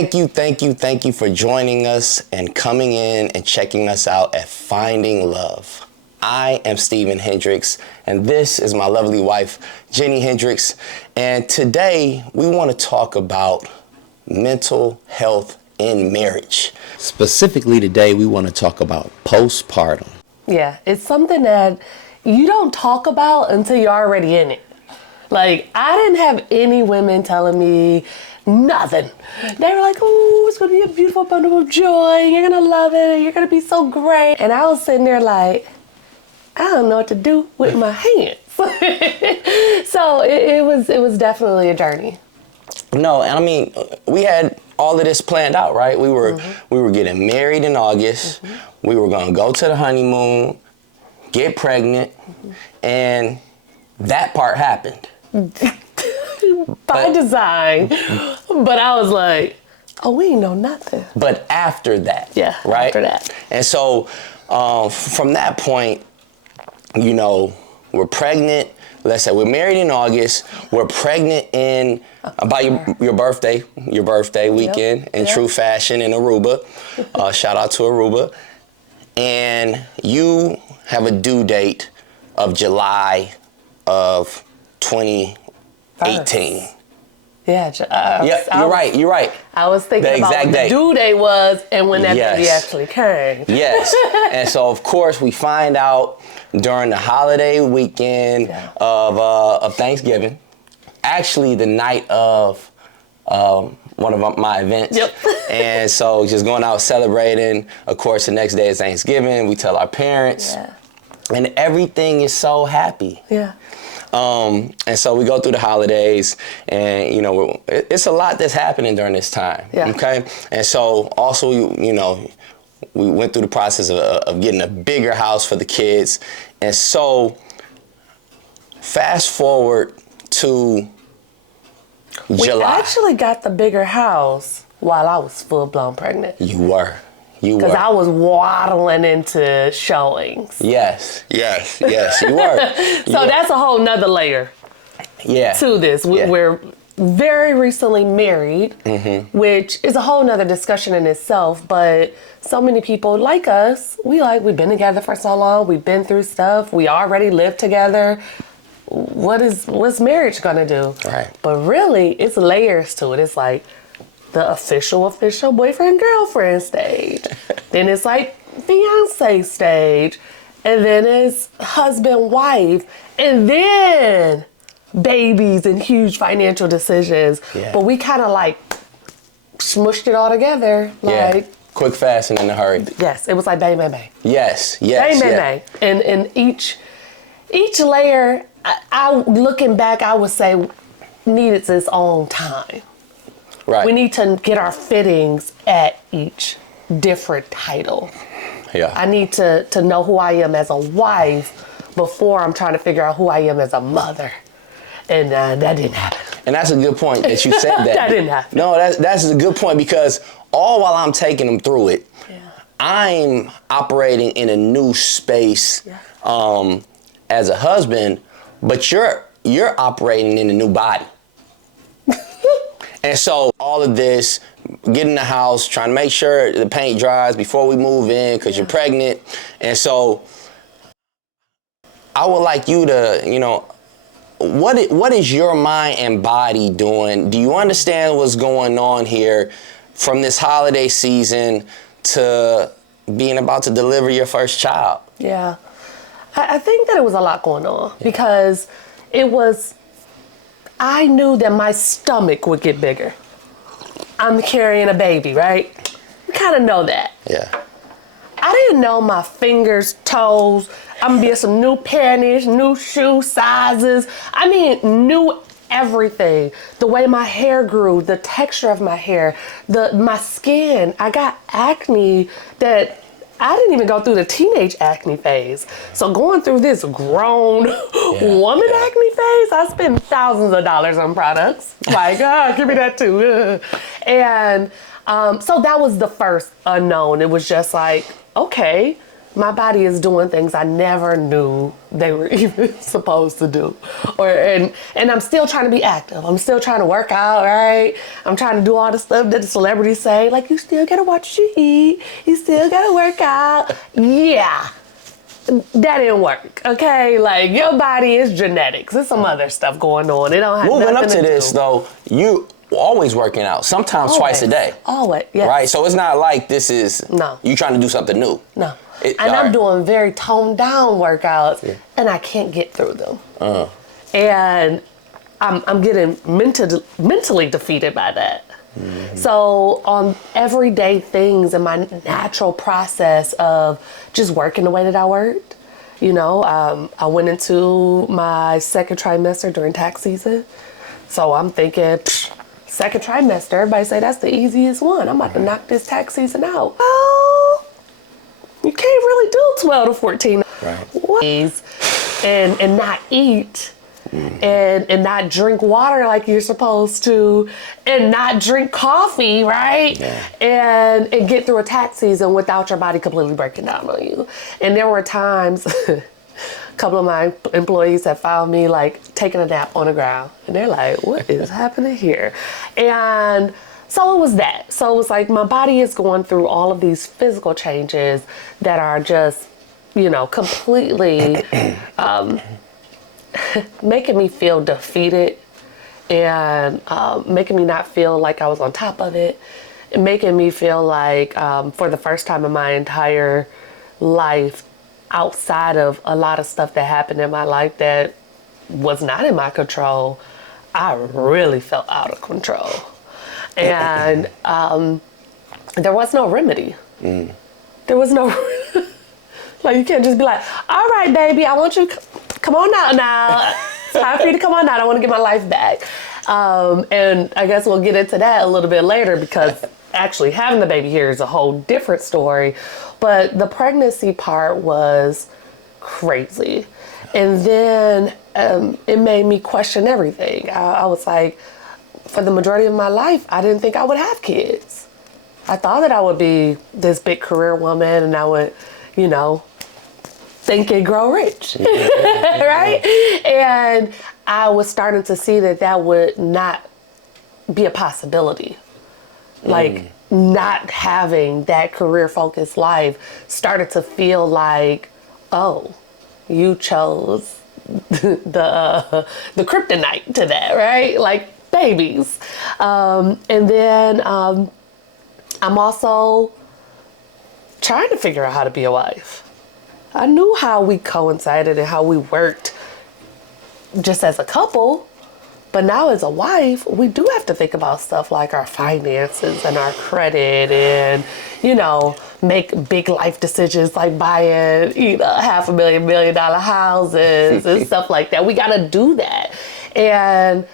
Thank you for joining us and coming in and checking us out at Finding Love. I am Stephen Hendrix, and this is my lovely wife, Jenni Hendrix. And today we want to talk about mental health in marriage. Specifically today, we want to talk about postpartum. Yeah, it's something that you don't talk about until you're already in it. Like, I didn't have any women telling me nothing. They were like, oh, it's going to be a beautiful bundle of joy. You're going to love it. You're going to be so great. And I was sitting there like, I don't know what to do with my hands. So it was definitely a journey. No, I mean, we had all of this planned out, right? We were getting married in August. We were going to go to the honeymoon, get pregnant, and that part happened. By design. But I was like, oh, we ain't know nothing. But after that, right? After that. And so from that point, you know, we're pregnant. Let's say we're married in August. We're pregnant in about your birthday weekend in true fashion in Aruba. Shout out to Aruba. And you have a due date of July of 2018. Yeah, you're right. I was thinking about what the due date was and when that baby actually came. Yes. And so, of course, we find out during the holiday weekend of Thanksgiving, actually the night of one of my events. Yep. And so just going out celebrating. Of course, the next day is Thanksgiving. We tell our parents. Yeah. And everything is so happy. Yeah. And so we go through the holidays, and you know, it's a lot that's happening during this time. Yeah. Okay. And so also, you know, we went through the process of getting a bigger house for the kids. And so fast forward to July. We actually got the bigger house while I was full blown pregnant. You were. Because I was waddling into showings. Yes, you were. So that's a whole nother layer to this. We're very recently married, which is a whole nother discussion in itself. But so many people like us, we've been together for so long. We've been through stuff. We already live together. What's marriage gonna do? Right. But really, it's layers to it. It's like the official boyfriend girlfriend stage. Then it's like fiance stage. And then it's husband wife. And then babies and huge financial decisions. Yeah. But we kind of like smushed it all together. Like, quick, fast, and in a hurry. Yes, it was like bang, bang, bang. Yes. Bang, bang, bang. And each layer, I looking back, I would say needed its own time. Right. We need to get our fittings at each different title. Yeah. I need to know who I am as a wife before I'm trying to figure out who I am as a mother. And that didn't happen. And that's a good point that you said that. That didn't happen. No, that's a good point, because all while I'm taking them through it, I'm operating in a new space as a husband, but you're operating in a new body. And so all of this, getting the house, trying to make sure the paint dries before we move in because you're pregnant. And so I would like you to, you know, what is your mind and body doing? Do you understand what's going on here from this holiday season to being about to deliver your first child? Yeah. I think that it was a lot going on because I knew that my stomach would get bigger. I'm carrying a baby, right? You kind of know that. Yeah. I didn't know my fingers, toes. I'm gonna be some new panties, new shoe sizes. I mean, new everything. The way my hair grew, the texture of my hair, my skin. I got acne that I didn't even go through the teenage acne phase. So going through this grown woman acne phase, I spent thousands of dollars on products. Like, give me that too. And so that was the first unknown. It was just like, okay, my body is doing things I never knew they were even supposed to do. And I'm still trying to be active. I'm still trying to work out, right? I'm trying to do all the stuff that the celebrities say, like, you still gotta watch what you eat. You still gotta work out. Yeah, that didn't work, okay? Like, your body is genetics. There's some other stuff going on. It don't have Moving nothing up to this, though, you always working out, sometimes twice a day. Always, yes. Right? So it's not like this is, No. you trying to do something new. No. I'm doing very toned down workouts, and I can't get through them. And I'm getting mentally defeated by that. Mm-hmm. So on everyday things in my natural process of just working the way that I worked, you know, I went into my second trimester during tax season. So I'm thinking, second trimester, everybody say that's the easiest one. I'm about to knock this tax season out. Oh, you can't really do 12 to 14 days and not eat and not drink water like you're supposed to and not drink coffee, right? Yeah. And get through a tax season without your body completely breaking down on you. And there were times, a couple of my employees have found me like taking a nap on the ground. And they're like, what is happening here? And so it was that. So it was like my body is going through all of these physical changes that are just, you know, completely making me feel defeated and making me not feel like I was on top of it. And making me feel like for the first time in my entire life, outside of a lot of stuff that happened in my life that was not in my control, I really felt out of control. And there was no remedy. There was no, like, you can't just be like, all right, baby, I want you to come on out now. It's time for you to come on out. I want to get my life back. And I guess we'll get into that a little bit later because actually having the baby here is a whole different story. But the pregnancy part was crazy. And then it made me question everything. I was like, for the majority of my life, I didn't think I would have kids. I thought that I would be this big career woman and I would, you know, think and grow rich, right? And I was starting to see that that would not be a possibility. Like, not having that career-focused life started to feel like, oh, you chose the kryptonite to that, right? Like, babies. And then I'm also trying to figure out how to be a wife. I knew how we coincided and how we worked just as a couple, but now as a wife, we do have to think about stuff like our finances and our credit and, you know, make big life decisions like buying, you know, $500,000, $1 million houses and stuff like that. We got to do that. And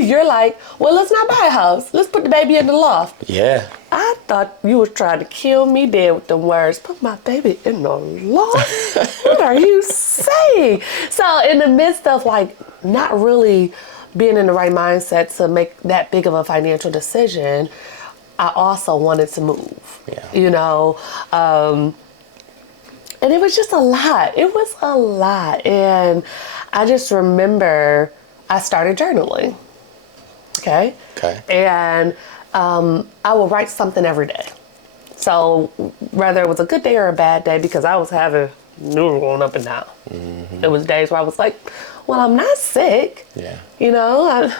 you're like, well, let's not buy a house. Let's put the baby in the loft. Yeah. I thought you were trying to kill me dead with them words. Put my baby in the loft? What are you saying? So in the midst of like not really being in the right mindset to make that big of a financial decision, I also wanted to move, you know? And it was just a lot. It was a lot. And I just remember I started journaling. Okay. And I would write something every day. So whether it was a good day or a bad day, because I was having neurons going up and down. It was days where I was like, well, I'm not sick. Yeah. You know,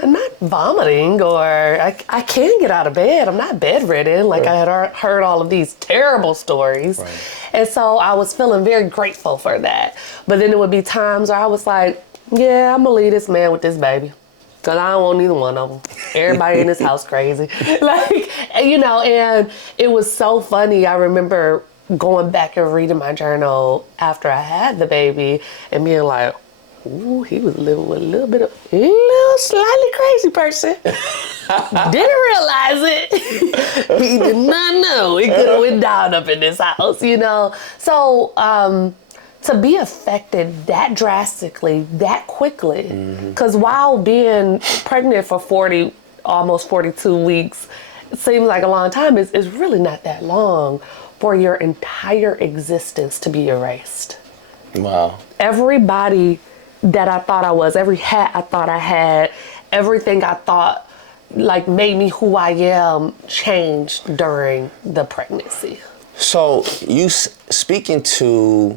I'm not vomiting or I can get out of bed. I'm not bedridden. Like I had heard all of these terrible stories. Right. And so I was feeling very grateful for that. But then there would be times where I was like, yeah, I'm gonna leave this man with this baby. Cause I don't want neither one of them. Everybody in this house crazy. Like, you know, and it was so funny. I remember going back and reading my journal after I had the baby and being like, ooh, he was living with a little slightly crazy person. Didn't realize it. He did not know. He could have went down up in this house, you know? So, to be affected that drastically, that quickly, because while being pregnant for almost 42 weeks, it seems like a long time, it's really not that long. for your entire existence to be erased. Wow. Everybody that I thought I was, every hat I thought I had, everything I thought like made me who I am changed during the pregnancy. So you speaking to,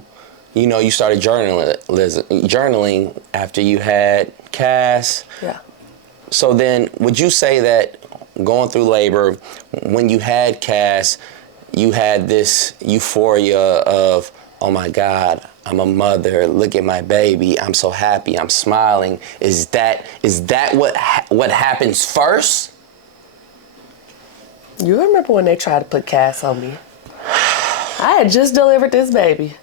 you know, you started journaling after you had Cass. Yeah. So then would you say that going through labor, when you had Cass, you had this euphoria of, oh my God, I'm a mother, look at my baby, I'm so happy, I'm smiling. Is that what happens first? You remember when they tried to put Cass on me? I had just delivered this baby.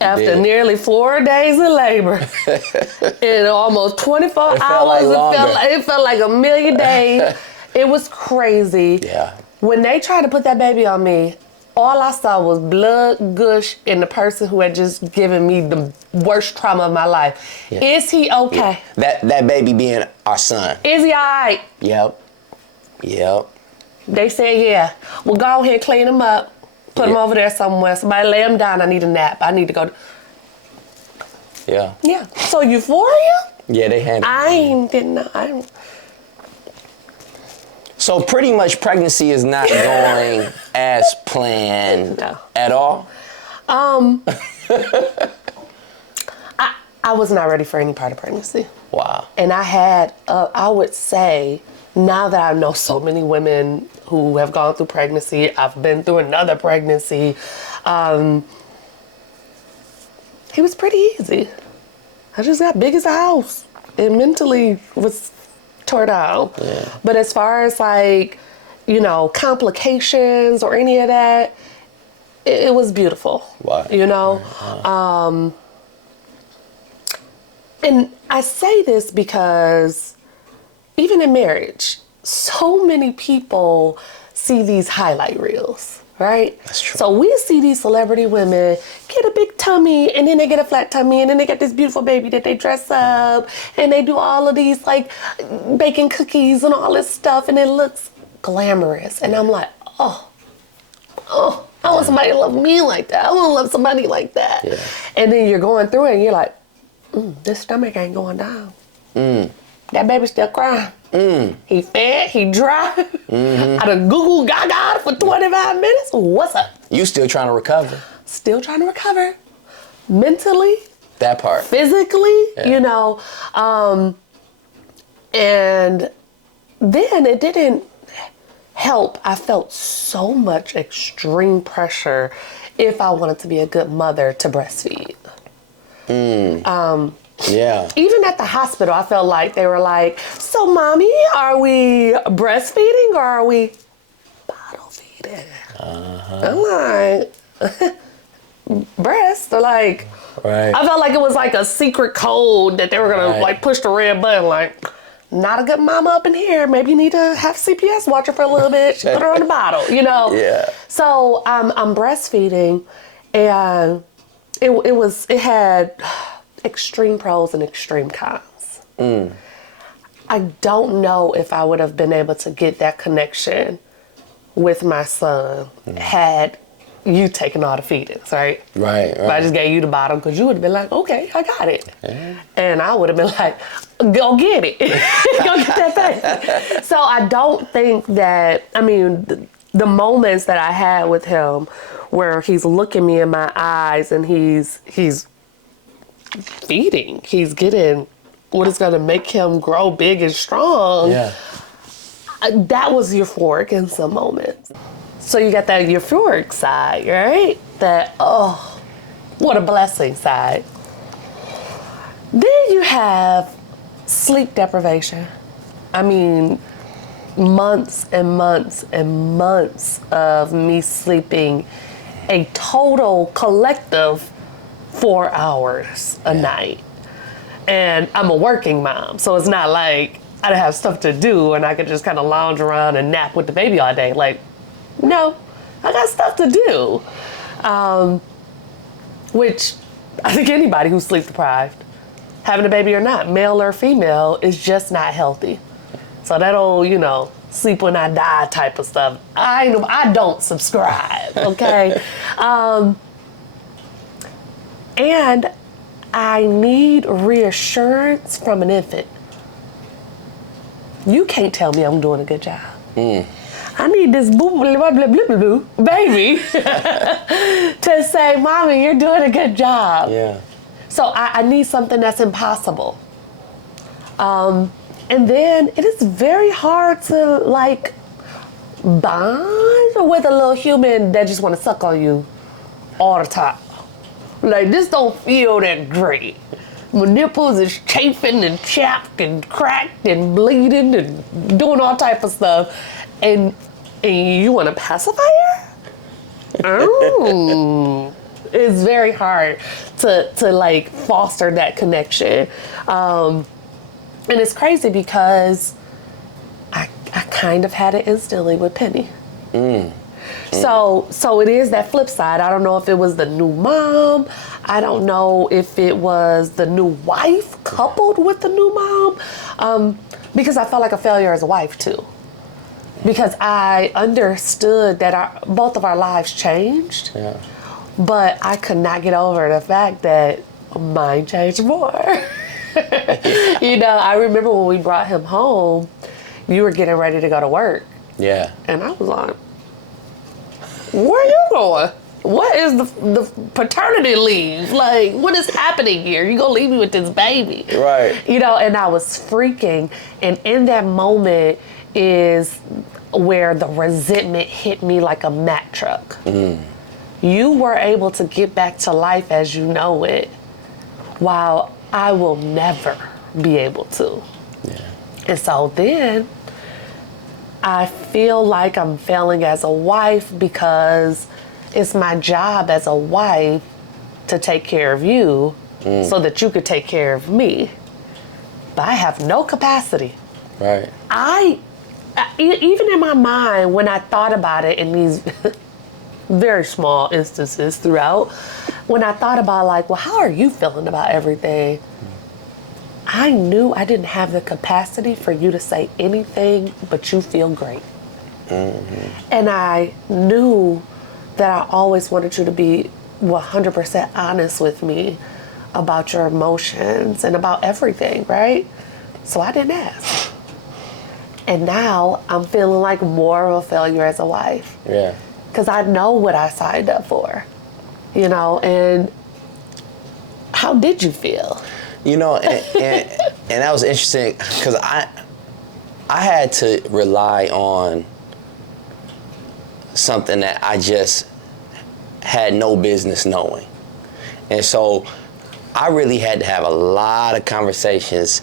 After nearly 4 days of labor, in almost 24 hours, it felt like a million days. It was crazy. Yeah. When they tried to put that baby on me, all I saw was blood gush in the person who had just given me the worst trauma of my life. Yeah. Is he okay? Yeah. That baby being our son. Is he all right? Yep. They said, yeah. Well, go ahead, clean him up. Put him over there somewhere. Somebody lay him down. I need a nap. I need to go. Yeah. Yeah. So euphoria? Yeah, they handled it. So pretty much pregnancy is not going as planned at all? I was not ready for any part of pregnancy. Wow. And I had, I would say, now that I know so many women who have gone through pregnancy, I've been through another pregnancy, it was pretty easy. I just got big as a house and mentally was tore down. Yeah. But as far as like, you know, complications or any of that, it was beautiful. Wow. You know? And I say this because even in marriage, so many people see these highlight reels, right? That's true. So we see these celebrity women get a big tummy and then they get a flat tummy and then they get this beautiful baby that they dress up and they do all of these like baking cookies and all this stuff and it looks glamorous. And I'm like, oh, I want somebody to love me like that. I want to love somebody like that. Yeah. And then you're going through it and you're like, this stomach ain't going down. That baby's still crying. He fed, he dry. I done Google Gaga for 25 minutes. What's up? You still trying to recover? Still trying to recover. Mentally. That part. Physically, you know. And then it didn't help. I felt so much extreme pressure if I wanted to be a good mother to breastfeed. Yeah. Even at the hospital, I felt like they were like, so mommy, are we breastfeeding or are we bottle feeding? I'm like, breast. They're like, right. I felt like it was like a secret code that they were going to like push the red button. Like, not a good mama up in here. Maybe you need to have CPS watch her for a little bit. She put her on the bottle, you know? Yeah. So I'm breastfeeding and it had extreme pros and extreme cons. I don't know if I would have been able to get that connection with my son had you taken all the feedings, right? Right. If I just gave you the bottom, because you would have been like, okay, I got it. Yeah. And I would have been like, go get it. Go get that baby. So I don't think that, I mean, the moments that I had with him where he's looking me in my eyes and he's feeding, he's getting what is going to make him grow big and strong. Yeah. That was euphoric in some moments. So you got that euphoric side, right? That, oh, what a blessing side. Then you have sleep deprivation. I mean, months and months and months of me sleeping a total collective 4 hours a night. And I'm a working mom, so it's not like I didn't have stuff to do and I could just kind of lounge around and nap with the baby all day. Like, no, I got stuff to do. Which I think anybody who's sleep deprived, having a baby or not, male or female, is just not healthy. So that'll, sleep when I die type of stuff. I don't subscribe, okay? And I need reassurance from an infant. You can't tell me I'm doing a good job. I need this boo blah, blah, blah, blah, blah, baby to say, Mommy, you're doing a good job. Yeah. So I need something that's impossible. And then it is very hard to like bond with a little human that just want to suck on you all the time. Like, this don't feel that great. My nipples is chafing and chapped and cracked and bleeding and doing all type of stuff. And you want a pacifier? Oh. It's very hard to like foster that connection. And it's crazy because I kind of had it instantly with Penny. So it is that flip side. I don't know if it was the new mom. I don't know if it was the new wife coupled with the new mom. Because I felt like a failure as a wife too. Because I understood that both of our lives changed. Yeah. But I could not get over the fact that mine changed more. You know, I remember when we brought him home, you were getting ready to go to work. Yeah. And I was like, where are you going? What is the paternity leave? Like, what is happening here? You gonna leave me with this baby? Right. You know, and I was freaking. And in that moment is where the resentment hit me like a Mack truck. You were able to get back to life as you know it, while I will never be able to. Yeah. And so then I feel like I'm failing as a wife because it's my job as a wife to take care of you so that you could take care of me. But I have no capacity. Right. Even in my mind, when I thought about it in these very small instances throughout, when I thought about like, well, how are you feeling about everything? I knew I didn't have the capacity for you to say anything but you feel great. And I knew that I always wanted you to be 100% honest with me about your emotions and about everything, right? So I didn't ask. And now I'm feeling like more of a failure as a wife. Yeah. Because I know what I signed up for, you know, and how did you feel? You know, and that was interesting because I had to rely on something that I just had no business knowing. And so I really had to have a lot of conversations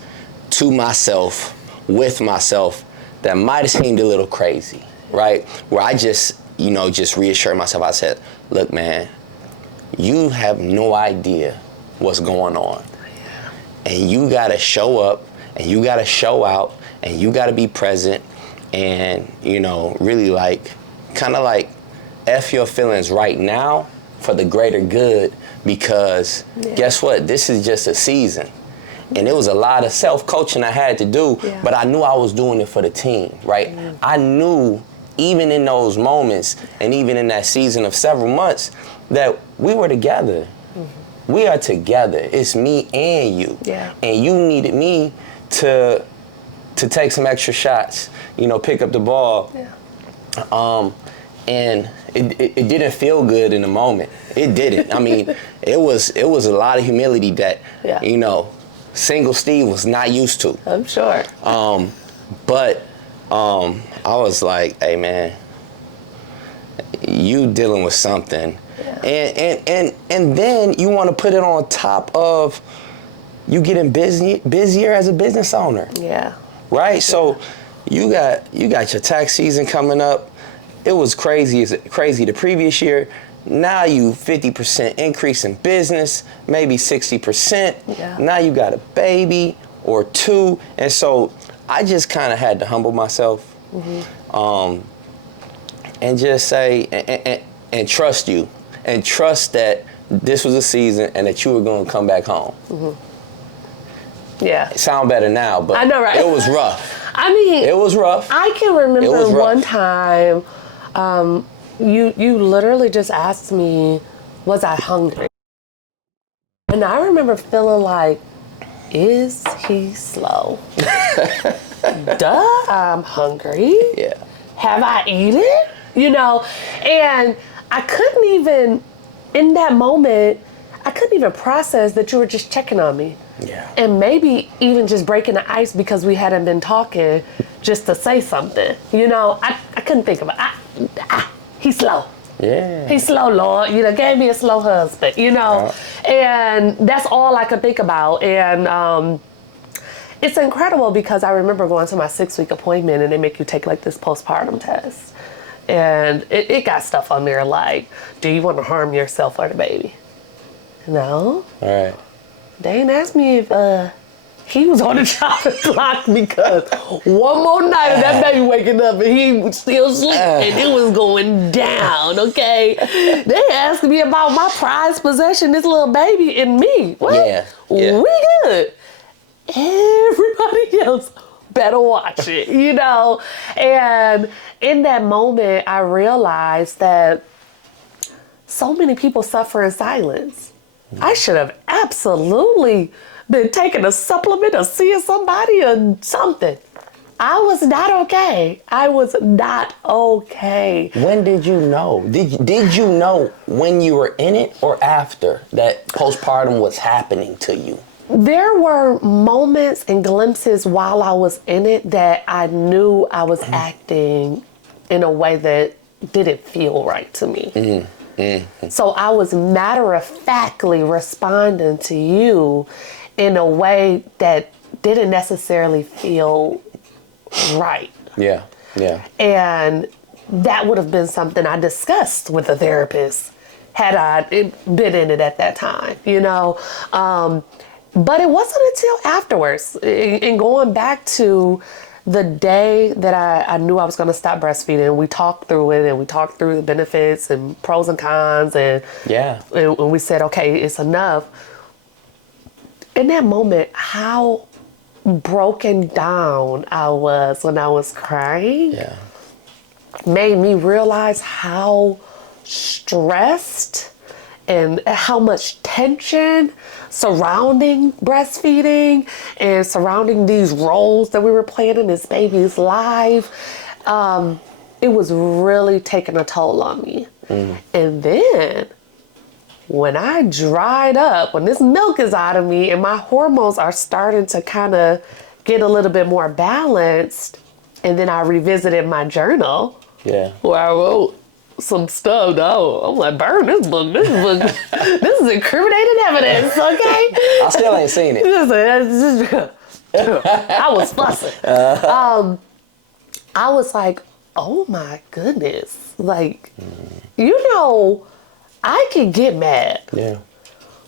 to myself, with myself, that might have seemed a little crazy, right? Where I just, you know, just reassured myself. I said, look, man, you have no idea what's going on. And you gotta show up, and you gotta show out, and you gotta be present, and, you know, really like, kind of like F your feelings right now for the greater good, because guess what? This is just a season. And it was a lot of self-coaching I had to do, but I knew I was doing it for the team, right? I knew even in those moments, and even in that season of several months, that we were together. We are together. It's me and you. Yeah. And you needed me to take some extra shots, you know, pick up the ball. Yeah. And it didn't feel good in the moment. It didn't. I mean, it was a lot of humility that, you know, single Steve was not used to. I'm sure. But I was like, hey man, you dealing with something. Yeah. And then you want to put it on top of you getting busier as a business owner. Yeah. Right? Yeah. So you got your tax season coming up. It was crazy the previous year. Now you 50% increase in business, maybe 60%. Yeah. Now you got a baby or two. And so I just kind of had to humble myself and just say, and trust you. And trust that this was a season and that you were going to come back home. Yeah. It sound better now, but I know, right? It was rough. I mean, It was rough. I can remember one time, you literally just asked me, was I hungry? And I remember feeling like, is he slow? Duh, I'm hungry. Yeah. Have I eaten? You know, and I couldn't even, in that moment, I couldn't even process that you were just checking on me. Yeah. And maybe even just breaking the ice because we hadn't been talking just to say something. You know, I couldn't think of it. He's slow. Yeah. He's slow, Lord. You know, gave me a slow husband, you know. And that's all I could think about. And it's incredible because I remember going to my 6-week appointment and they make you take like this postpartum test. And it got stuff on there like, do you want to harm yourself or the baby? No. All right. They ain't asked me if he was on the chopping block because one more night of that baby waking up and he was still sleeping and it was going down, okay? They asked me about my prized possession, this little baby, and me. What? Yeah. We good. Everybody else better watch it, you know? And in that moment, I realized that so many people suffer in silence. I should have absolutely been taking a supplement or seeing somebody or something. I was not okay. I was not okay. When did you know? Did you know when you were in it or after that postpartum was happening to you? There were moments and glimpses while I was in it that I knew I was acting in a way that didn't feel right to me. So I was matter-of-factly responding to you in a way that didn't necessarily feel right. Yeah, yeah. And that would have been something I discussed with a therapist had I been in it at that time, you know. But it wasn't until afterwards, and going back to the day that I knew I was going to stop breastfeeding, we talked through it and we talked through the benefits and pros and cons and we said, okay, it's enough. In that moment, how broken down I was when I was crying made me realize how stressed and how much tension surrounding breastfeeding and surrounding these roles that we were playing in this baby's life. It was really taking a toll on me. And then when I dried up, when this milk is out of me and my hormones are starting to kind of get a little bit more balanced, and then I revisited my journal where I wrote some stuff. I'm like, burn this book. This is incriminating evidence, okay? I still ain't seen it. I was fussing. I was like, oh my goodness. Like, you know, I can get mad. Yeah.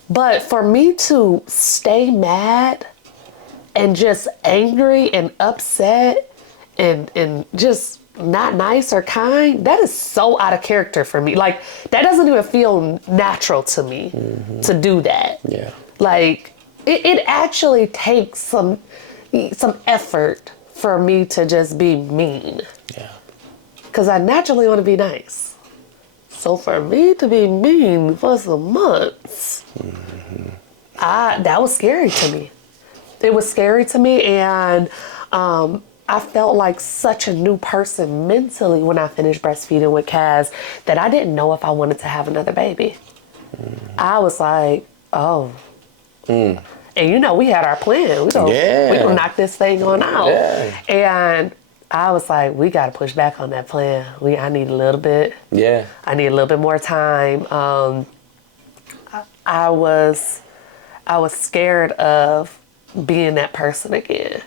But for me to stay mad and just angry and upset and just not nice or kind, that is so out of character for me. Like, that doesn't even feel natural to me to do that. Yeah. Like, it actually takes some effort for me to just be mean. Yeah. Because I naturally want to be nice. So for me to be mean for some months, that was scary to me. It was scary to me, and I felt like such a new person mentally when I finished breastfeeding with Kaz that I didn't know if I wanted to have another baby. I was like, oh. And you know, we had our plan. We gonna knock this thing on out. Yeah. And I was like, we gotta push back on that plan. I need a little bit. Yeah. I need a little bit more time. I was scared of being that person again.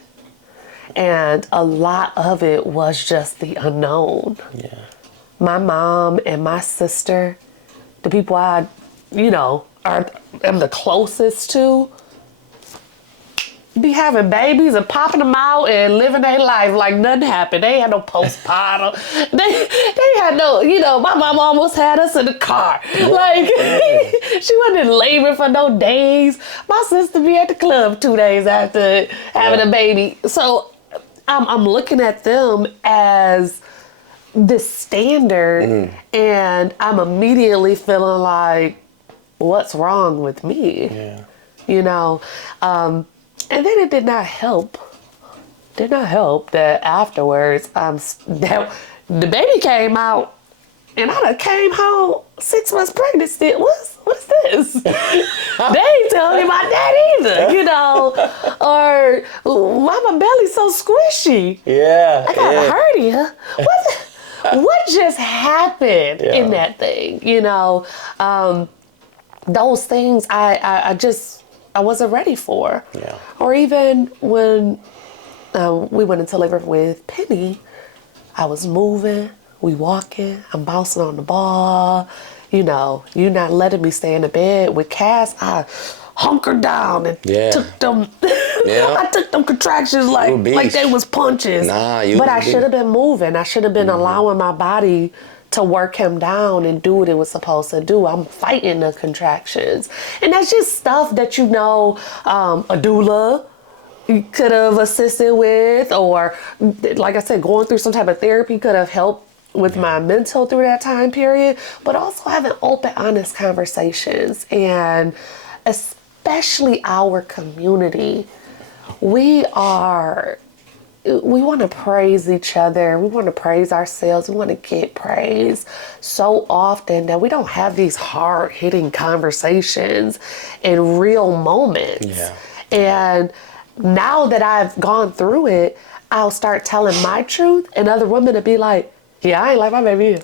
And a lot of it was just the unknown. Yeah. My mom and my sister, the people I, am the closest to, be having babies and popping them out and living their life like nothing happened. They had no postpartum. they had no, my mom almost had us in the car. Yeah. Like, she wasn't in labor for no days. My sister be at the club 2 days after having a baby. So I'm looking at them as this standard, and I'm immediately feeling like, what's wrong with me? Yeah. You know, and then it did not help. Did not help that afterwards, that the baby came out, and I done came home 6 months pregnant still. What's this? They ain't telling me about that either, you know. Or why my belly so squishy? Yeah. I got a hernia. What just happened in that thing? You know, those things I wasn't ready for. Yeah. Or even when we went into labor with Penny, I was moving, we walking, I'm bouncing on the ball. You know, you not letting me stay in the bed. With Cass, I hunkered down and took them. I took them contractions like they was punches. But I should have been moving. I should have been allowing my body to work him down and do what it was supposed to do. I'm fighting the contractions. And that's just stuff that, you know, a doula could have assisted with, or like I said, going through some type of therapy could have helped with my mental through that time period, but also having open, honest conversations. And especially our community, we want to praise each other. We want to praise ourselves. We want to get praise so often that we don't have these hard-hitting conversations in real moments. Yeah. And now that I've gone through it, I'll start telling my truth, and other women will be like, yeah, I ain't like my baby.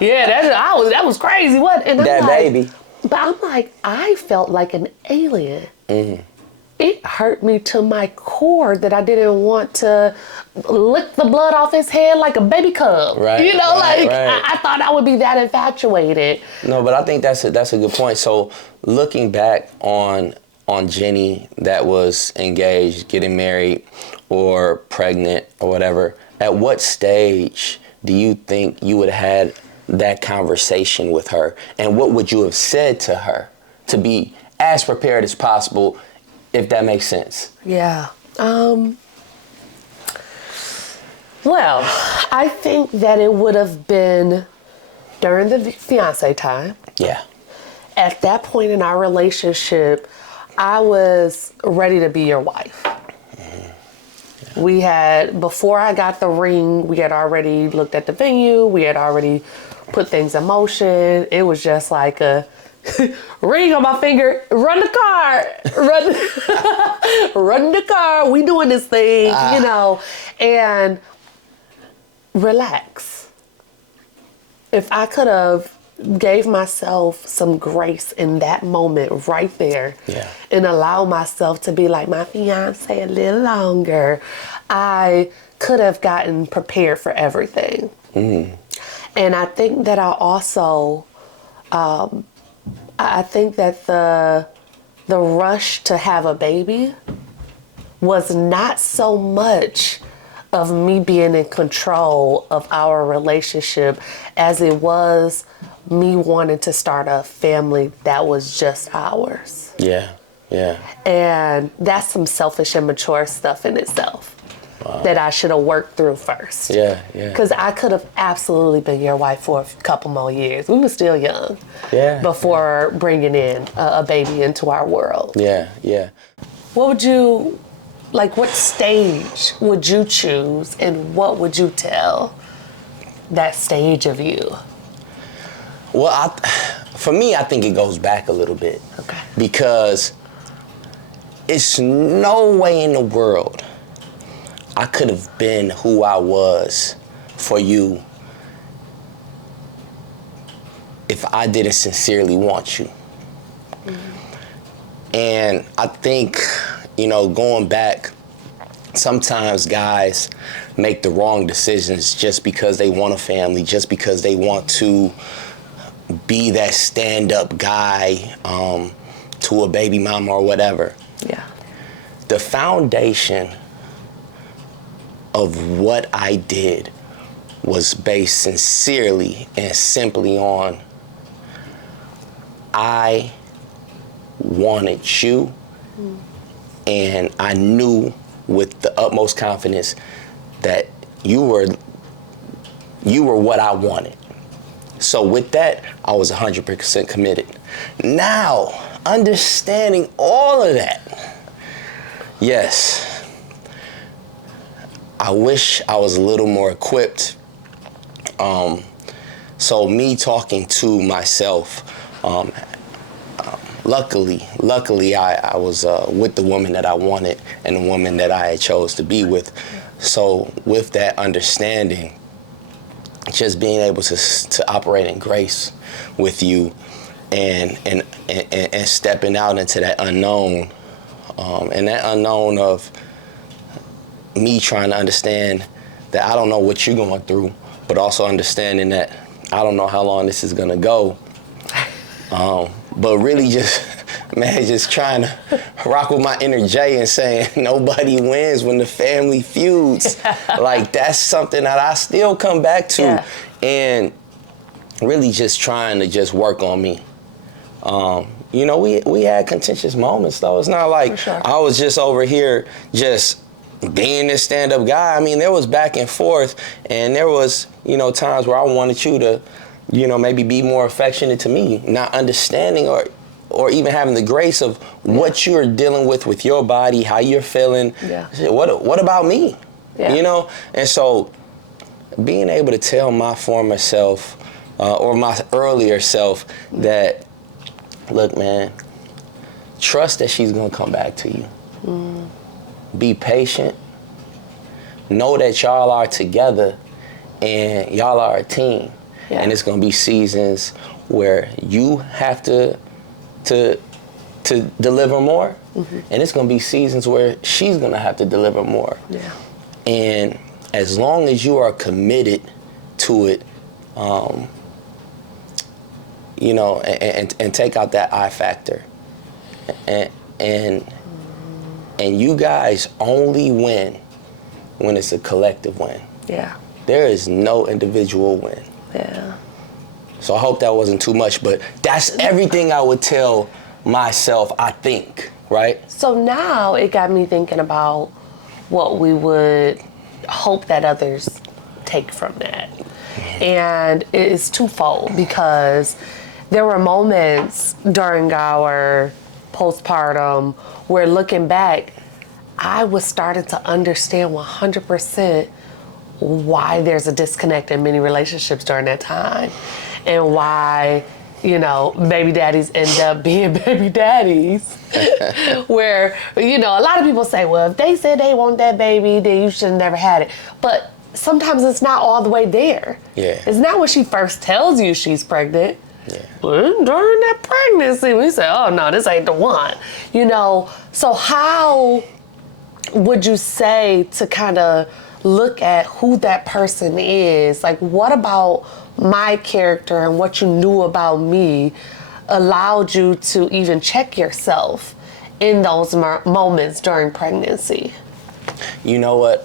Yeah, that was crazy. What? And I'm that like, baby. But I'm like, I felt like an alien. It hurt me to my core that I didn't want to lick the blood off his head like a baby cub. Right. You know, right. I thought I would be that infatuated. No, but I think that's a good point. So looking back on Jenni that was engaged, getting married, or pregnant, or whatever, at what stage do you think you would have had that conversation with her? And what would you have said to her to be as prepared as possible, if that makes sense? Yeah. Well, I think that it would have been during the fiance time. Yeah. At that point in our relationship, I was ready to be your wife. We had, before I got the ring, we had already looked at the venue. We had already put things in motion. It was just like a ring on my finger. Run the car. Run the car. We doing this thing, you know, and relax. If I could have gave myself some grace in that moment right there, and allow myself to be like my fiance a little longer, I could have gotten prepared for everything. And I think that I also, I think that the rush to have a baby was not so much of me being in control of our relationship as it was me wanting to start a family that was just ours. Yeah. And that's some selfish and mature stuff in itself. Wow. That I should have worked through first. Yeah. Because I could have absolutely been your wife for a couple more years. We were still young. Before bringing in a baby into our world. Yeah. What stage would you choose, and what would you tell that stage of you? Well, for me, I think it goes back a little bit. Okay. Because it's no way in the world I could have been who I was for you if I didn't sincerely want you. And I think, going back, sometimes guys make the wrong decisions just because they want a family, just because they want to be that stand-up guy to a baby mama or whatever. Yeah. The foundation of what I did was based sincerely and simply on I wanted you, and I knew with the utmost confidence that you were what I wanted. So with that, I was 100% committed. Now, understanding all of that, yes, I wish I was a little more equipped. So me talking to myself, luckily, I was with the woman that I wanted and the woman that I had chose to be with. So with that understanding, just being able to operate in grace with you and stepping out into that unknown, and that unknown of me trying to understand that I don't know what you're going through, but also understanding that I don't know how long this is gonna go. But really just trying to rock with my inner Jay and saying nobody wins when the family feuds. Like, that's something that I still come back to. Yeah. And really just trying to just work on me. You know, we had contentious moments though. It's not like I was just over here just being this stand-up guy. I mean, there was back and forth, and there was, you know, times where I wanted you to, you know, maybe be more affectionate to me, not understanding or even having the grace of what you're dealing with your body, how you're feeling. Yeah. What about me? Yeah. You know? And so being able to tell my former self or my earlier self that, look, man, trust that she's gonna come back to you. Be patient. Know that y'all are together and y'all are a team. Yeah. And it's gonna be seasons where you have to deliver more, and it's gonna be seasons where she's gonna have to deliver more. Yeah. And as long as you are committed to it, you know, and take out that I factor, and you guys only win when it's a collective win. Yeah. There is no individual win. Yeah. So I hope that wasn't too much, but that's everything I would tell myself, I think, right? So now it got me thinking about what we would hope that others take from that. And it is twofold, because there were moments during our postpartum where, looking back, I was starting to understand 100% why there's a disconnect in many relationships during that time, and why, you know, baby daddies end up being baby daddies. Where, you know, a lot of people say, well, if they said they want that baby, then you should have never had it. But sometimes it's not all the way there. Yeah. It's not when she first tells you she's pregnant. Yeah. But during that pregnancy, we say, oh no, this ain't the one. You know, so how would you say to kind of look at who that person is? Like, what about my character and what you knew about me allowed you to even check yourself in those moments during pregnancy? You know what?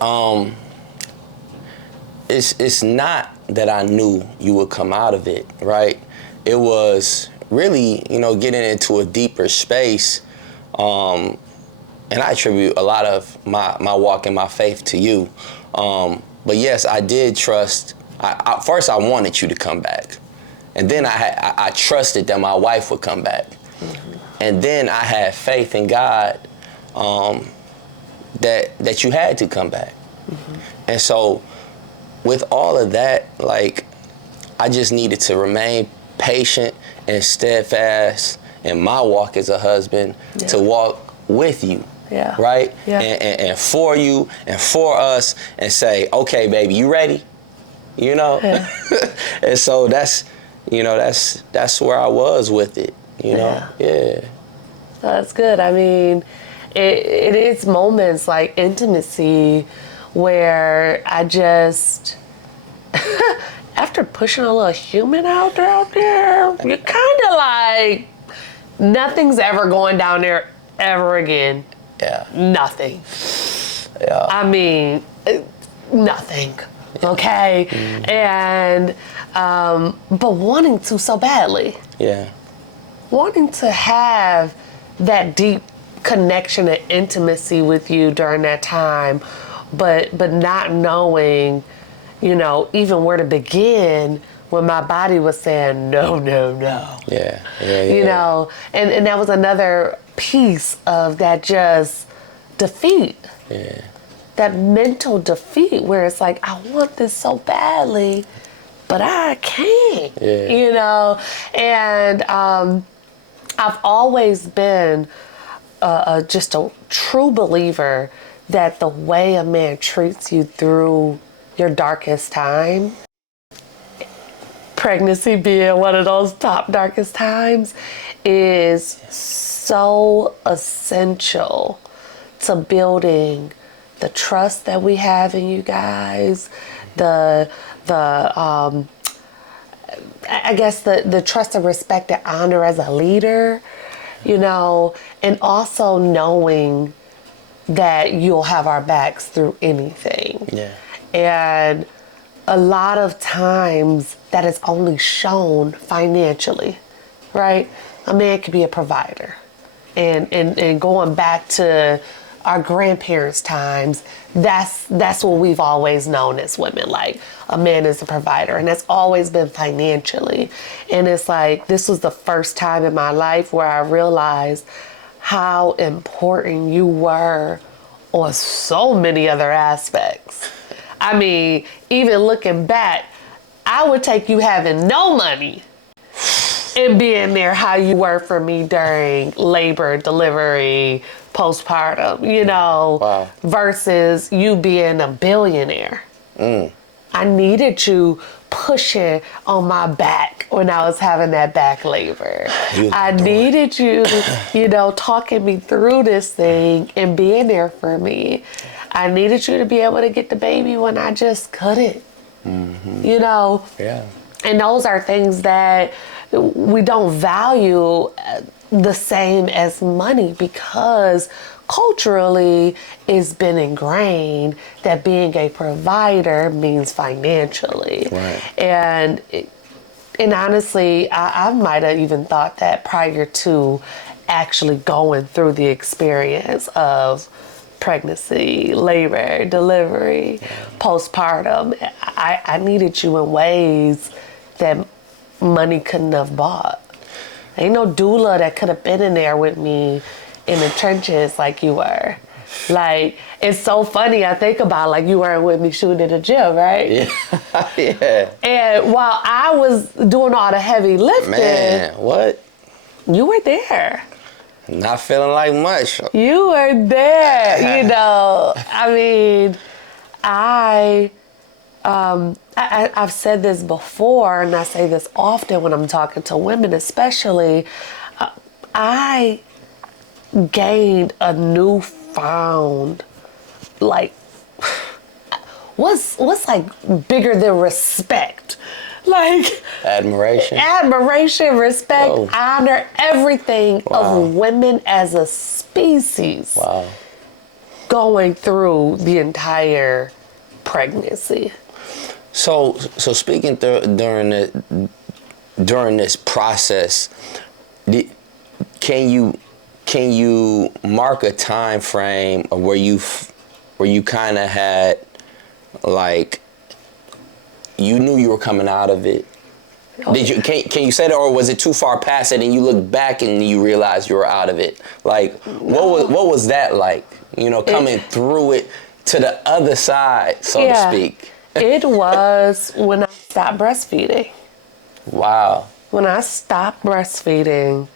It's not that I knew you would come out of it, right? It was really, you know, getting into a deeper space. And I attribute a lot of my walk and my faith to you. But yes, I did trust. First, I wanted you to come back. And then I trusted that my wife would come back. And then I had faith in God that you had to come back. And so with all of that, like, I just needed to remain patient and steadfast in my walk as a husband, to walk with you. Yeah. Right? Yeah. And for you and for us, and say, okay, baby, you ready? You know? Yeah. And so that's where I was with it, you know? Yeah. That's good. I mean, it is moments like intimacy where I just, after pushing a little human out there, you're kind of like, nothing's ever going down there ever again. Yeah. Nothing. Yeah. I mean, nothing. Okay? And, but wanting to so badly. Yeah. Wanting to have that deep connection and intimacy with you during that time, but not knowing, you know, even where to begin when my body was saying no, no, no. Yeah. You know, and that was another piece of that just defeat. Yeah. That mental defeat where it's like, I want this so badly, but I can't, you know? And I've always been just a true believer that the way a man treats you through your darkest time, pregnancy being one of those top darkest times, is so essential to building the trust that we have in you guys, I guess the trust and respect and honor as a leader, you know, and also knowing that you'll have our backs through anything. Yeah. And a lot of times that is only shown financially, right? A man could be a provider. And going back to our grandparents' times, that's what we've always known as women. Like, a man is a provider, and that's always been financially. And it's like, this was the first time in my life where I realized how important you were on so many other aspects. I mean, even looking back, I would take you having no money and being there how you were for me during labor, delivery, postpartum, you know, Wow. versus you being a billionaire. I needed you pushing on my back when I was having that back labor. I needed you, you know, talking me through this thing and being there for me. I needed you to be able to get the baby when I just couldn't, you know? Yeah. And those are things that we don't value the same as money, because culturally it's been ingrained that being a provider means financially. Right. And honestly, I might have even thought that prior to actually going through the experience of pregnancy, labor, delivery, postpartum. I needed you in ways that money couldn't have bought. Ain't no doula that could have been in there with me in the trenches like you were. Like, it's so funny. I think about, like, you weren't with me shooting in the gym, right? Yeah. Yeah. And while I was doing all the heavy lifting, Man, what? you were there. Not feeling like much. You were there, you know. I mean, I've said this before, and I say this often when I'm talking to women especially. I gained a newfound, like, what's like bigger than respect? Like, admiration, respect, Whoa. honor, everything Wow. of women as a species. Wow. Going through the entire pregnancy. So speaking during this process, can you mark a time frame of where you kind of had, like, you knew you were coming out of it? Can you say that, or was it too far past it and you look back and you realize you were out of it? Like, what was that like? You know, coming through it to the other side, so to speak. It was when I stopped breastfeeding. Wow. When I stopped breastfeeding,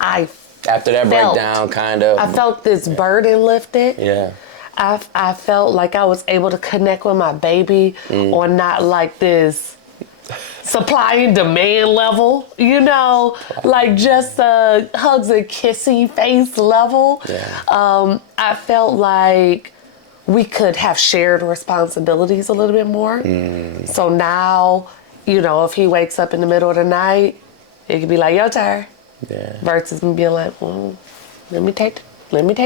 After that breakdown, kind of. I felt this burden lifted. Yeah. I felt like I was able to connect with my baby on not like this supply and demand level, you know, like just a hugs and kissy face level. Yeah. I felt like we could have shared responsibilities a little bit more. So now, you know, if he wakes up in the middle of the night, it could be like, your turn. Yeah. Versus me being like, let me take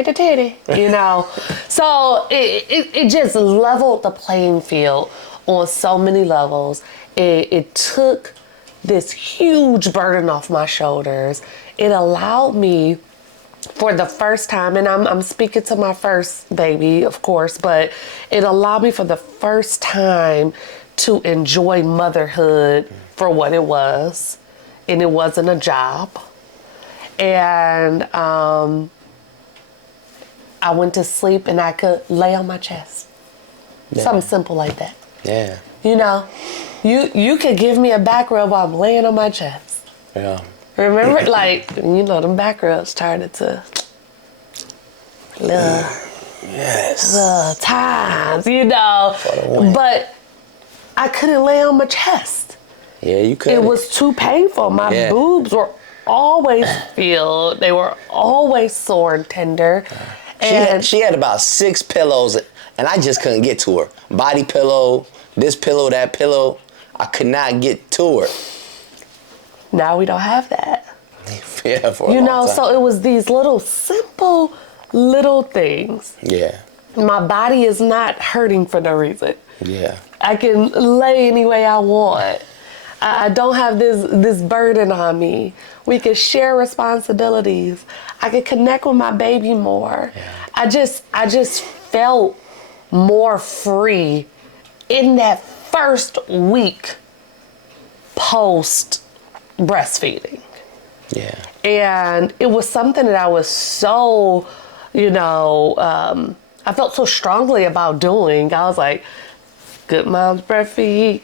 the titty, you know. So it just leveled the playing field on so many levels. It took this huge burden off my shoulders. It allowed me for the first time, and I'm speaking to my first baby, of course, but it allowed me for the first time to enjoy motherhood for what it was, and it wasn't a job. And I went to sleep and I could lay on my chest. Yeah. Something simple like that. Yeah. You know, you could give me a back rub while I'm laying on my chest. Yeah. Remember, like, you know, them back rubs started to little times, you know. But I couldn't lay on my chest. Yeah, you could. It was too painful. My boobs were always filled. They were always sore and tender. And she had about 6 pillows, and I just couldn't get to her. Body pillow, this pillow, that pillow. I could not get to her. Now we don't have that. Yeah, for a long time. So it was these little simple little things. Yeah. My body is not hurting for no reason. Yeah. I can lay any way I want. I don't have this burden on me. We can share responsibilities. I can connect with my baby more. Yeah. I just felt more free in that first week post breastfeeding. Yeah. And it was something that I was so, I felt so strongly about doing. I was like, good moms breastfeed,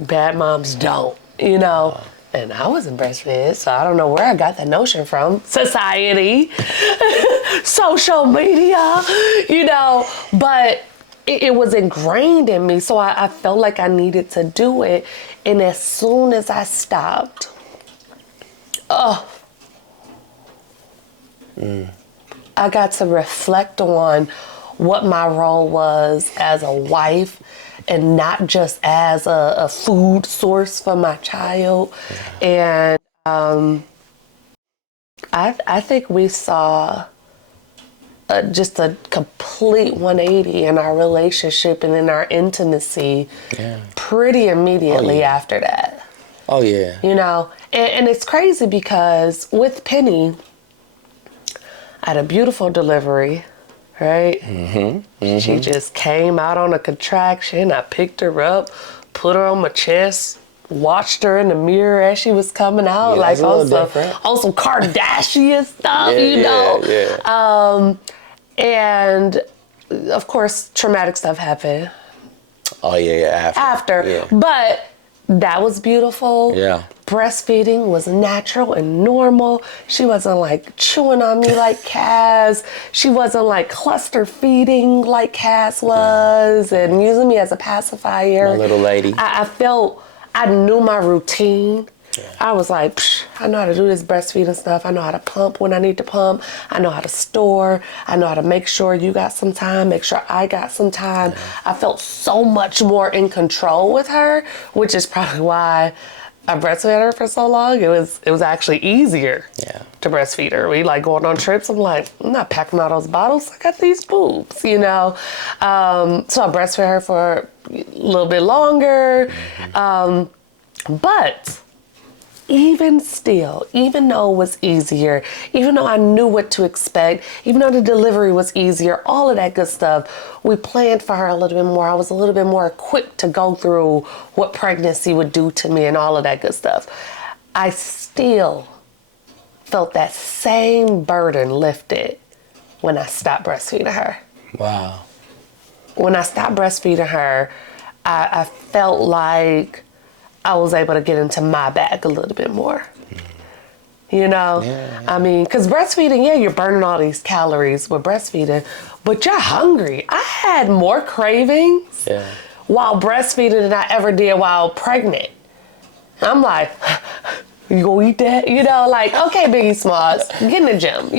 bad moms don't, And I wasn't breastfed, so I don't know where I got that notion from. Society, social media, but it was ingrained in me, so I felt like I needed to do it. And as soon as I stopped, I got to reflect on what my role was as a wife and not just as a food source for my child. Yeah. And I think we saw just a complete 180 in our relationship and in our intimacy pretty immediately after that. Oh, yeah. And it's crazy because with Penny, I had a beautiful delivery, right? Mm-hmm. She just came out on a contraction. I picked her up, put her on my chest, watched her in the mirror as she was coming out, like on some Kardashian stuff, Yeah. And of course, traumatic stuff happened. Oh, yeah. After. Yeah. But that was beautiful. Yeah. Breastfeeding was natural and normal. She wasn't like chewing on me like Cass. She wasn't like cluster feeding like Cass was and using me as a pacifier. My little lady. I knew my routine. Yeah. I was like, I know how to do this breastfeeding stuff. I know how to pump when I need to pump. I know how to store. I know how to make sure you got some time, make sure I got some time. Yeah. I felt so much more in control with her, which is probably why I breastfed her for so long. It was actually easier to breastfeed her. We like going on trips. I'm like, I'm not packing all those bottles. I got these boobs, So I breastfed her for a little bit longer. Mm-hmm. But even still, even though it was easier, even though I knew what to expect, even though the delivery was easier, all of that good stuff, we planned for her a little bit more. I was a little bit more equipped to go through what pregnancy would do to me and all of that good stuff. I still felt that same burden lifted when I stopped breastfeeding her. Wow. When I stopped breastfeeding her, I felt like I was able to get into my bag a little bit more. Yeah. I mean, because breastfeeding, you're burning all these calories with breastfeeding, but you're hungry. I had more cravings while breastfeeding than I ever did while pregnant. I'm like, you gonna eat that? Okay, Biggie Smalls, get in the gym,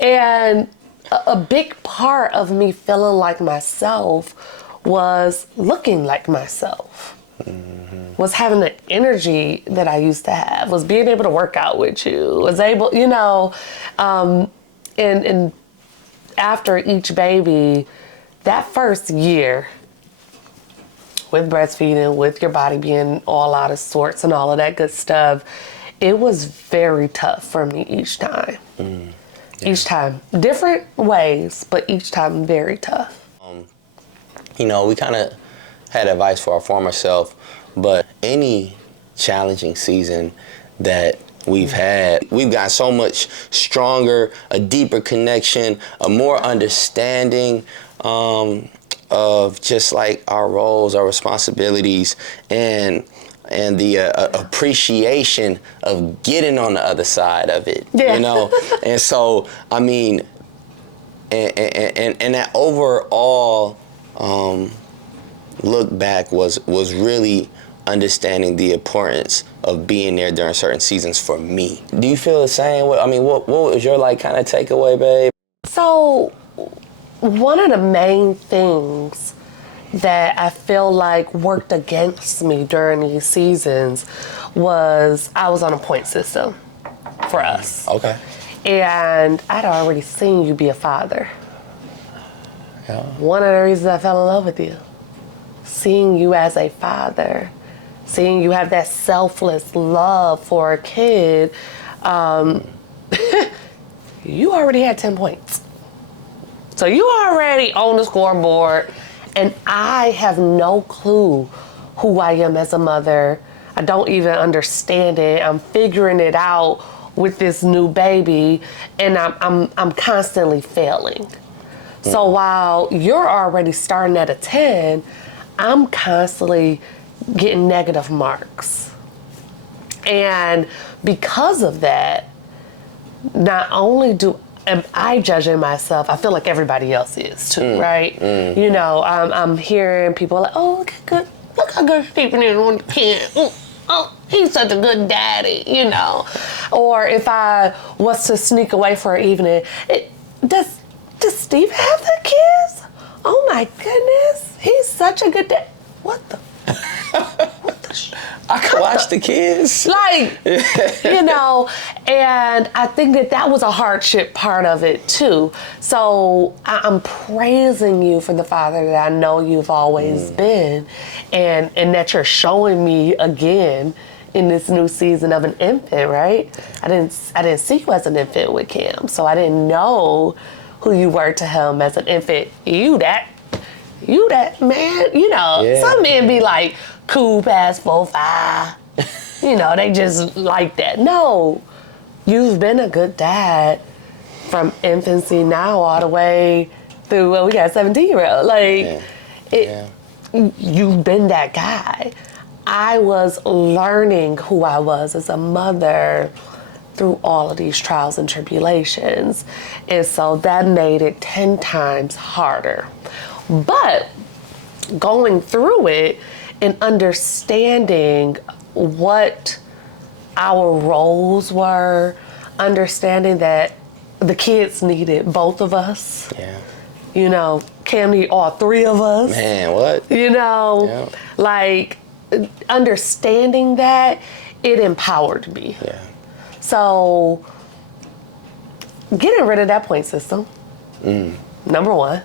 And a big part of me feeling like myself was looking like myself. Mm-hmm. Was having the energy that I used to have, was being able to work out with you, was able, and after each baby, that first year with breastfeeding, with your body being all out of sorts and all of that good stuff, it was very tough for me each time. Each time. Different ways, but each time very tough. You know, we kind of had advice for our former self, but any challenging season that we've had, we've got so much stronger, a deeper connection, a more understanding of just like our roles, our responsibilities, and the appreciation of getting on the other side of it, you know? And so, I mean, and that overall look back was really understanding the importance of being there during certain seasons for me. Do you feel the same way? I mean, what was your like kind of takeaway, babe? So one of the main things that I feel like worked against me during these seasons was I was on a point system for us. Okay. And I'd already seen you be a father. Yeah. One of the reasons I fell in love with you, seeing you as a father, seeing you have that selfless love for a kid, you already had 10 points. So you already on the scoreboard, and I have no clue who I am as a mother. I don't even understand it. I'm figuring it out with this new baby, and I'm constantly failing. So while you're already starting at a 10, I'm constantly getting negative marks. And because of that, not only am I judging myself, I feel like everybody else is too, right? You know, I'm hearing people like, oh, look how good Stephen is on the kid. Oh, he's such a good daddy, you know. Or if I was to sneak away for an evening, does Steve have the kids? Oh my goodness, he's such a good dad. What the? I can watch the kids. Like, you know, and I think that was a hardship part of it too. So I'm praising you for the father that I know you've always been, and that you're showing me again in this new season of an infant, right? I didn't see you as an infant with Cam, so I didn't know who you were to him as an infant. You that man, you know, some men be like, cool past 4-5. You know, they just like that. No, you've been a good dad from infancy now all the way through, well, we got a 17-year-old. Like, you've been that guy. I was learning who I was as a mother through all of these trials and tribulations. And so that made it 10 times harder. But going through it and understanding what our roles were, understanding that the kids needed both of us. Yeah. You know, Cam needed all 3 of us. Man, what? You know, like understanding that, it empowered me. Yeah. So getting rid of that point system, number one.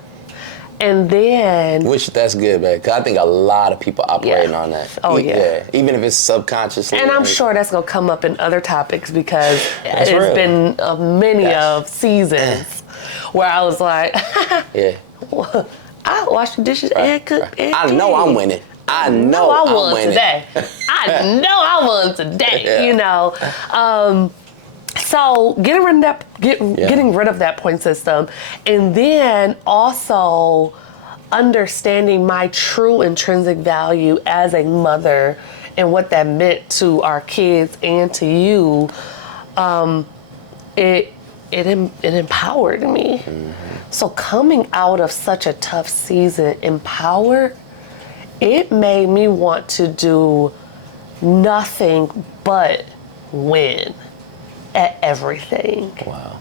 And then... Which, that's good, man, because I think a lot of people operating on that. Oh, yeah. Even if it's subconsciously. And I'm sure that's going to come up in other topics because it's been many of seasons where I was like, I wash the dishes and cook and I know I'm winning. I know I I'm won winning. today. I know I won today, you know. So getting rid of that point system, and then also understanding my true intrinsic value as a mother and what that meant to our kids and to you, it empowered me. So coming out of such a tough season empowered, it made me want to do nothing but win at everything. Wow.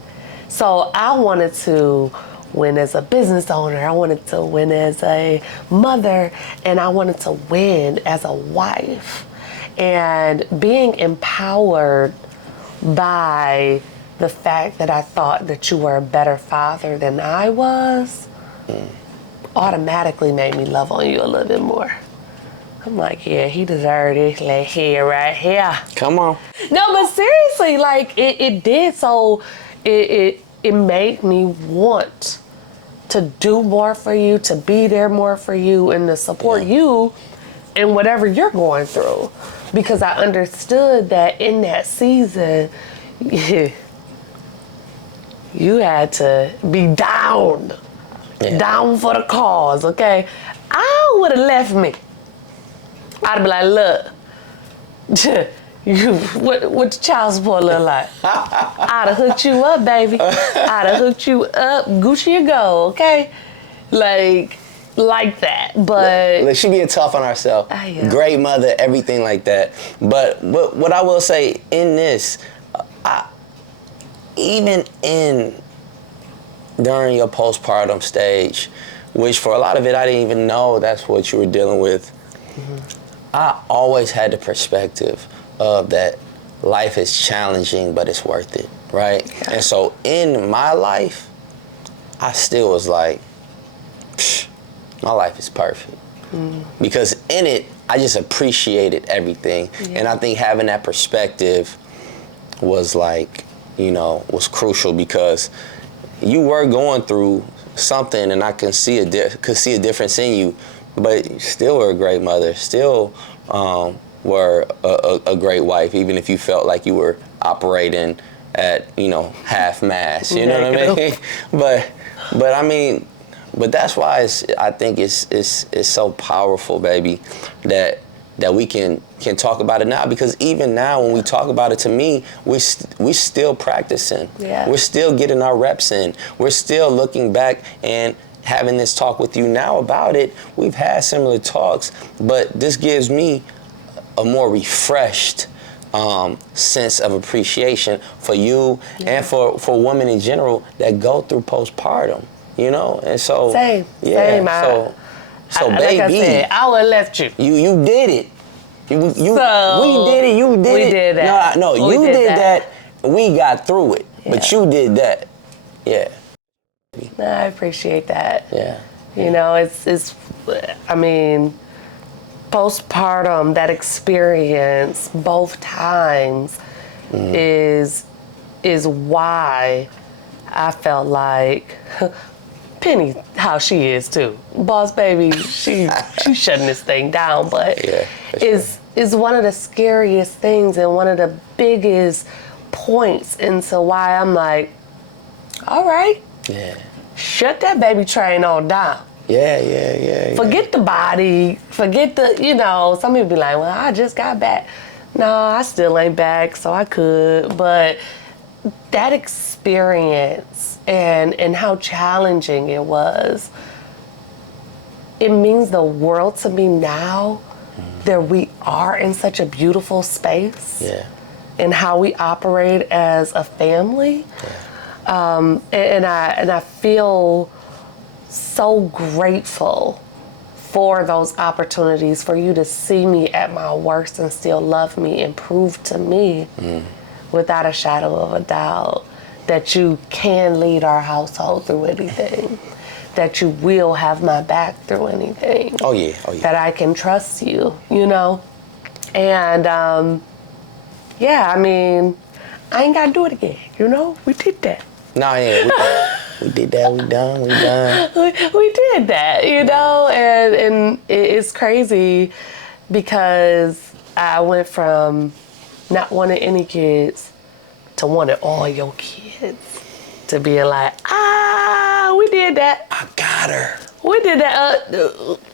So I wanted to win as a business owner, I wanted to win as a mother, and I wanted to win as a wife. And being empowered by the fact that I thought that you were a better father than I was, automatically made me love on you a little bit more. I'm like, yeah, he deserved this like here, right here. Come on. No, but seriously, like it did. So it it made me want to do more for you, to be there more for you, and to support you in whatever you're going through. Because I understood that in that season, you had to be down for the cause, okay? I would have left me. I'd be like, look, what the child support look like? I'd have hooked you up, baby. I'd have hooked you up. Gucci you go, okay? Like that, but... Like, she being tough on herself. Great mother, everything like that. But what I will say in this, even during your postpartum stage, which for a lot of it, I didn't even know that's what you were dealing with. I always had the perspective of that life is challenging, but it's worth it, right? Yeah. And so in my life, I still was like, my life is perfect. Because in it, I just appreciated everything. Yeah. And I think having that perspective was like, was crucial, because you were going through something, and I could see a difference in you, but you still were a great mother, still were a great wife, even if you felt like you were operating at, half mast, you know what I mean? But I mean, but that's why I think it's so powerful, baby, that we can talk about it now, because even now when we talk about it, to me, we still practicing. Yeah. We're still getting our reps in. We're still looking back and having this talk with you now about it. We've had similar talks, but this gives me a more refreshed sense of appreciation for you and for women in general that go through postpartum, and so same. So baby, like I said, I would have left you. You did it. We did it. You did it. We did that. No, you did that. We got through it, but you did that. Yeah. I appreciate that. Yeah. It's. I mean, postpartum, that experience both times is why I felt like Penny, how she is too. Boss baby, she's shutting this thing down, but is one of the scariest things and one of the biggest points into why I'm like, all right, shut that baby train on down. Yeah. Forget the body, forget the, some people be like, well, I just got back. No, I still ain't back, so I could, but that experience and how challenging it was, it means the world to me now that we are in such a beautiful space and how we operate as a family. And I feel so grateful for those opportunities, for you to see me at my worst and still love me and prove to me without a shadow of a doubt that you can lead our household through anything, that you will have my back through anything. Oh yeah. That I can trust you, And I mean, I ain't gotta do it again, We did that. No, yeah, we did that. We done. We did that, and it's crazy because I went from not wanting any kids to wanting all your kids, to being like, we did that. I got her. We did that,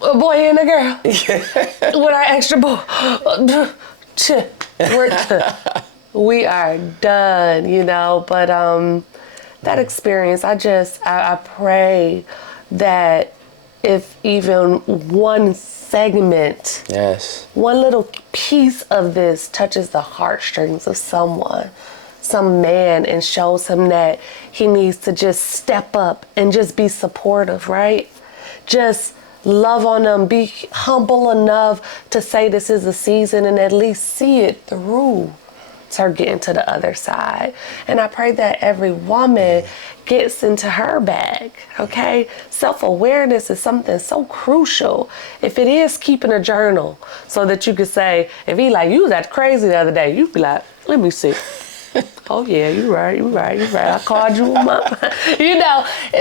a boy and a girl. With our extra boy. We are done, but that experience, I pray that if even one segment, one little piece of this touches the heartstrings of someone, some man, and shows him that he needs to just step up and just be supportive, right? Just love on them, be humble enough to say this is a season and at least see it through to her getting to the other side. And I pray that every woman gets into her bag, okay? Self-awareness is something so crucial. If it is keeping a journal so that you could say, if he like, you was that crazy the other day, you'd be like, let me see. Oh yeah, you're right. I called you a mom.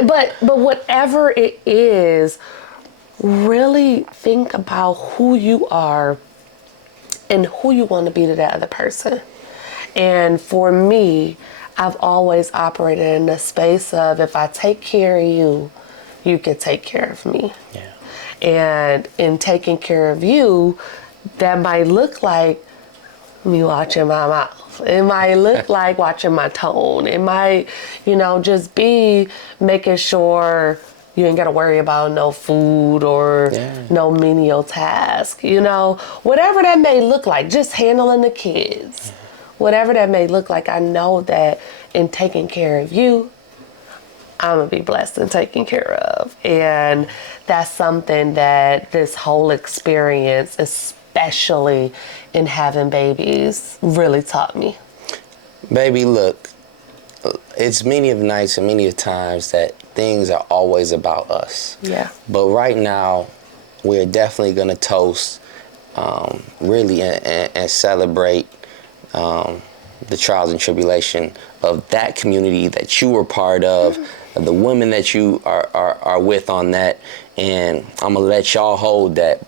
But whatever it is, really think about who you are and who you want to be to that other person. And for me, I've always operated in the space of, if I take care of you, you can take care of me. Yeah. And in taking care of you, that might look like me watching my mouth. It might look like watching my tone. It might, just be making sure you ain't got to worry about no food or no menial task. Whatever that may look like, just handling the kids. Whatever that may look like, I know that in taking care of you, I'm going to be blessed and taken care of. And that's something that this whole experience, especially in having babies, really taught me. Baby, look, it's many of nights and many of times that things are always about us. Yeah. But right now, we're definitely going to toast, really, and celebrate the trials and tribulation of that community that you were part of, the women that you are with on that. And I'm going to let y'all hold that,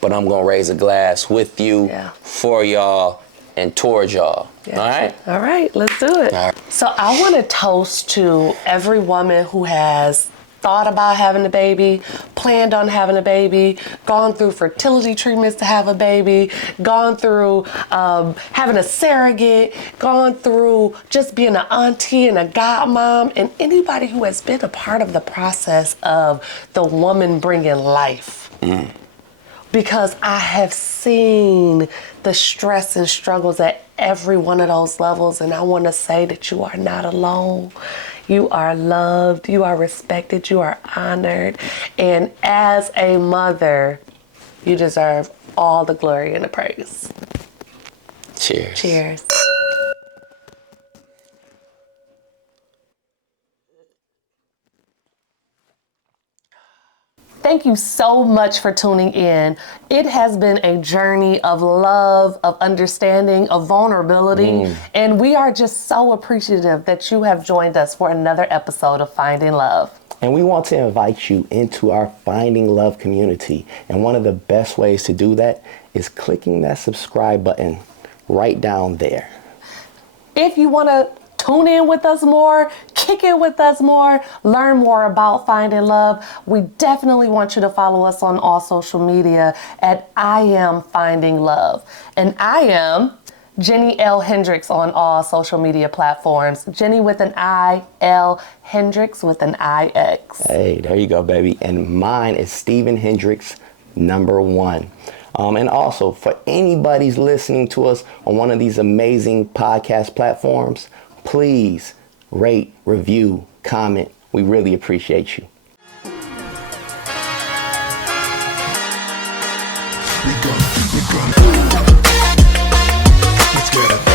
but I'm going to raise a glass with you, for y'all, and towards y'all. Yeah. All right? All right, let's do it. All right. So I want to toast to every woman who has thought about having a baby, planned on having a baby, gone through fertility treatments to have a baby, gone through having a surrogate, gone through just being an auntie and a godmom, and anybody who has been a part of the process of the woman bringing life. Because I have seen the stress and struggles at every one of those levels, and I want to say that you are not alone. You are loved, you are respected, you are honored, and as a mother, you deserve all the glory and the praise. Cheers. Cheers. Thank you so much for tuning in. It has been a journey of love, of understanding, of vulnerability, and we are just so appreciative that you have joined us for another episode of Finding Love. And we want to invite you into our Finding Love community. And one of the best ways to do that is clicking that subscribe button right down there. If you want to tune in with us more, kick it with us more, learn more about Finding Love, we definitely want you to follow us on all social media at I Am Finding Love. And I am Jenni L. Hendrix on all social media platforms. Jenni with an I, L. Hendrix with an IX. Hey, there you go, baby. And mine is Stephen Hendrix, #1. And also, for anybody's listening to us on one of these amazing podcast platforms, please rate, review, comment. We really appreciate you. Let's get it.